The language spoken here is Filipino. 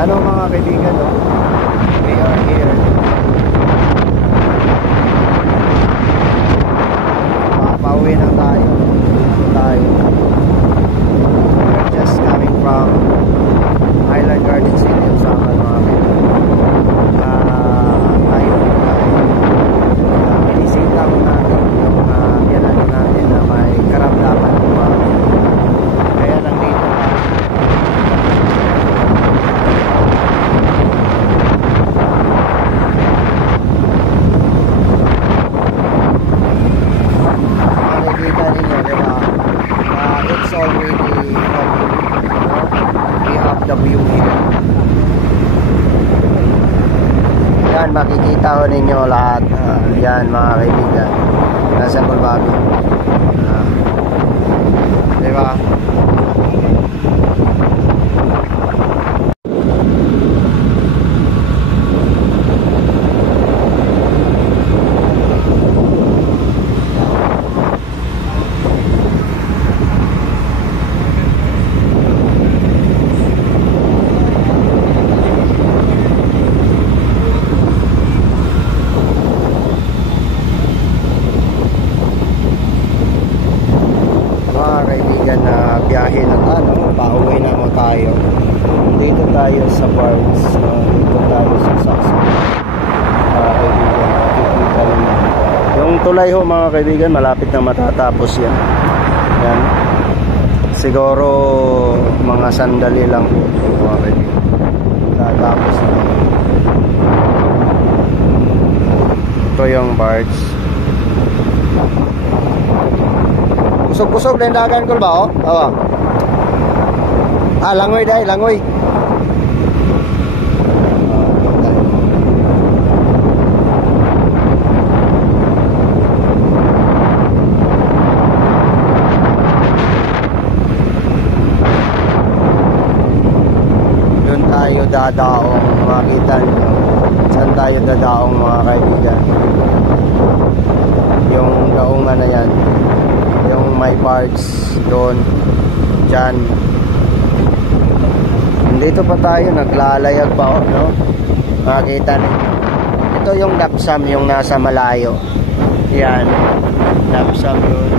Yan o mga kaibigan, no? We are here. Pauwi na tayo. We're just coming from Island Garden City of Samal, mga kaibigan. Tayo bisita ko natin yung biyanan natin na may karamdaman ko, mga kaibigan. Kaya nandito makikita ninyo, diba? It's already we have the view here. Yan, makikita ko ninyo lahat. Yan mga kaibigan, nasa Bulbago. Diba? Biyahe na tayo, pauwi na mo tayo. Dito tayo sa parks, dito tayo sa Saxon. Kaibigan, makikita naman. Yung tulay ho mga kaibigan, malapit na matatapos yan. Yan. Siguro mga sandali lang po mga kaibigan. Tatapos na. Ito yung parks. Kusog-kusog na yung dagan ko ba, oh? Oo. Langoy dahil, langoy. Doon tayo dadaong, makita nyo. Saan tayo dadaong mga kaibigan? Yung daungan na yan. Yung may parks doon, dyan. Dito pa tayo, naglalayag pa, no? Makikita ninyo. Ito yung Lapsam, yung nasa malayo. Yan, Lapsam yun.